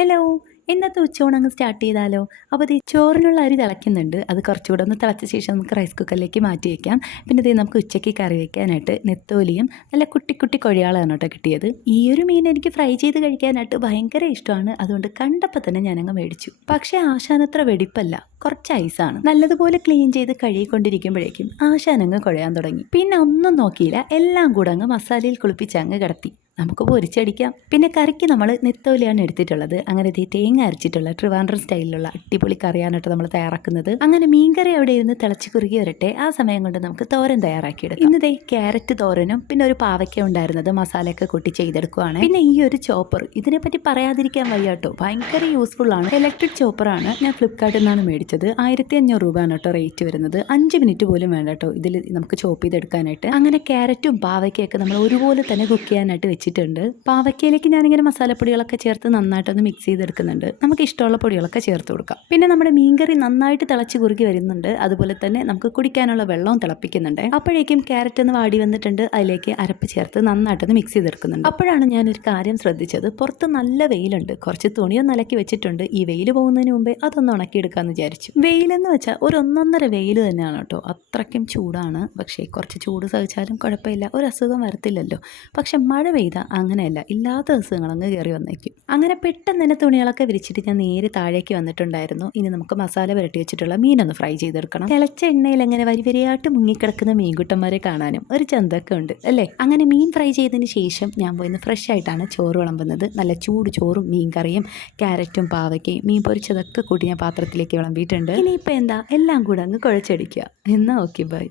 Hello, ഇന്നത്തെ ഉച്ചയൂണ് അങ്ങ് start ചെയ്താലോ? അപ്പോൾ ദേ ചോറിനുള്ള അരി തിളയ്ക്കുന്നുണ്ട്. അത് കുറച്ചുകൂടെ ഒന്ന് തിളച്ച ശേഷം നമുക്ക് റൈസ് കുക്കറിലേക്ക് മാറ്റി വയ്ക്കാം. പിന്നെ ദേ നമുക്ക് ഉച്ചയ്ക്ക് കറി വയ്ക്കാനായിട്ട് നെത്തോലിയും നല്ല കുട്ടി കുട്ടി കൊഴിയാളാണ് കേട്ടോ കിട്ടിയത്. ഈ ഒരു മീൻ എനിക്ക് ഫ്രൈ ചെയ്ത് കഴിക്കാനായിട്ട് ഭയങ്കര ഇഷ്ടമാണ്. അതുകൊണ്ട് കണ്ടപ്പോൾ തന്നെ ഞാനങ്ങ് മേടിച്ചു. പക്ഷേ ആശാനത്ര വെടിപ്പല്ല, കുറച്ച് ഐസാണ്. നല്ലതുപോലെ ക്ലീൻ ചെയ്ത് കഴുകിക്കൊണ്ടിരിക്കുമ്പോഴേക്കും ആശാനങ്ങ് കുഴയാൻ തുടങ്ങി. പിന്നെ ഒന്നും നോക്കിയില്ല, എല്ലാം കൂടെ അങ്ങ് മസാലയിൽ കുളിപ്പിച്ച് അങ്ങ് കിടത്തി. നമുക്ക് പൊരിച്ചടിക്കാം. പിന്നെ കറിക്ക് നമ്മൾ നെത്തോലിയാണ് എടുത്തിട്ടുള്ളത്. അങ്ങനെ തേങ്ങ അരച്ചിട്ടുള്ള ട്രിവാൻഡ്രം സ്റ്റൈലിലുള്ള അടിപൊളി കറിയാണ് നമ്മൾ തയ്യാറാക്കുന്നത്. അങ്ങനെ മീൻകറി അവിടെ ഇരുന്ന് തിളച്ച് കുറുകി വരട്ടെ. ആ സമയം കൊണ്ട് നമുക്ക് തോരൻ തയ്യാറാക്കിയെടുക്കാം. ഇന്ന് ക്യാരറ്റ് തോരനും പിന്നെ ഒരു പാവയ്ക്ക ഉണ്ടായിരുന്നത് മസാലയൊക്കെ കൂട്ടി ചെയ്തെടുക്കുവാണ്. പിന്നെ ഈ ഒരു ചോപ്പർ, ഇതിനെപ്പറ്റി പറയാതിരിക്കാൻ വയ്യാട്ടോ, ഭയങ്കര യൂസ്ഫുൾ ആണ്. ഇലക്ട്രിക് ചോപ്പറാണ്. ഞാൻ ഫ്ലിപ്കാർട്ടിൽ നിന്നാണ് മേടിച്ചത്. 1500 രൂപയാണ് കേട്ടോ റേറ്റ് വരുന്നത്. 5 മിനിറ്റ് പോലും വേണ്ട കേട്ടോ ഇതിൽ നമുക്ക് ചോപ്പ് ചെയ്തെടുക്കാനായിട്ട്. അങ്ങനെ ക്യാരറ്റും പാവയ്ക്കൊക്കെ നമ്മൾ ഒരുപോലെ തന്നെ കുക്ക് ചെയ്യാനായിട്ട് വെച്ചിട്ടുണ്ട്. പാവയ്ക്കയിലേക്ക് ഞാനിങ്ങനെ മസാലപ്പൊടികളൊക്കെ ചേർത്ത് നന്നായിട്ടൊന്ന് മിക്സ് ചെയ്തെടുക്കുന്നുണ്ട്. നമുക്ക് ഇഷ്ടമുള്ള പൊടികളൊക്കെ ചേർത്ത് കൊടുക്കാം. പിന്നെ നമ്മുടെ മീൻകറി നന്നായിട്ട് തിളച്ച് കുറുകി വരുന്നുണ്ട്. അതുപോലെ തന്നെ നമുക്ക് കുടിക്കാനുള്ള വെള്ളവും തിളപ്പിക്കുന്നുണ്ട്. അപ്പോഴേക്കും ക്യാരറ്റ് ഒന്ന് വാടി വന്നിട്ടുണ്ട്. അതിലേക്ക് അരപ്പ് ചേർത്ത് നന്നായിട്ടൊന്ന് മിക്സ് ചെയ്തെടുക്കുന്നുണ്ട്. അപ്പോഴാണ് ഞാനൊരു കാര്യം ശ്രദ്ധിച്ചത്. പുറത്ത് നല്ല വെയിലുണ്ട്. കുറച്ച് തുണിയൊന്ന് അലക്കി വെച്ചിട്ടുണ്ട്. ഈ വെയിൽ പോകുന്നതിന് മുമ്പേ അതൊന്ന് ഉണക്കിയെടുക്കാമെന്ന് വിചാരിച്ചു. വെയിലെന്ന് വെച്ചാൽ ഒരു 1.5 വെയിൽ തന്നെയാണ് കേട്ടോ. അത്രയ്ക്കും ചൂടാണ്. പക്ഷേ കുറച്ച് ചൂട് സഹിച്ചാലും കുഴപ്പമില്ല, ഒരു അസുഖം വരത്തില്ലല്ലോ. പക്ഷെ മഴ പെയ്താൽ അങ്ങനെയല്ല, ഇല്ലാത്ത അസുഖങ്ങൾ അങ്ങ് കയറി വന്നേക്കും. അങ്ങനെ പെട്ടെന്ന് തന്നെ തുണികളൊക്കെ വിരിച്ചിട്ട് ഞാൻ നേരെ താഴേക്ക് വന്നിട്ടുണ്ടായിരുന്നു. ഇനി നമുക്ക് മസാല പുരട്ടി വെച്ചിട്ടുള്ള മീനൊന്ന് ഫ്രൈ ചെയ്തെടുക്കണം. തിളച്ച എണ്ണയിൽ എങ്ങനെ വരിവരിയായിട്ട് മുങ്ങിക്കിടക്കുന്ന മീൻകുട്ടന്മാരെ കാണാനും ഒരു ചന്തൊക്കെ ഉണ്ട് അല്ലേ. അങ്ങനെ മീൻ ഫ്രൈ ചെയ്തതിന് ശേഷം ഞാൻ പോയിന്ന് ഫ്രഷ് ആയിട്ടാണ് ചോറ് വിളമ്പുന്നത്. നല്ല ചൂട് ചോറും മീൻ കറിയും ക്യാരറ്റും പാവയ്ക്കയും മീൻ പൊരിച്ചതൊക്കെ കൂടി ഞാൻ പാത്രത്തിലേക്ക് വിളമ്പിയിട്ടുണ്ട്. ഇനിയിപ്പോൾ എന്താ, എല്ലാം കൂടെ അങ്ങ് കുഴച്ചടിക്കുക. എന്നാൽ ഓക്കെ, ബൈ.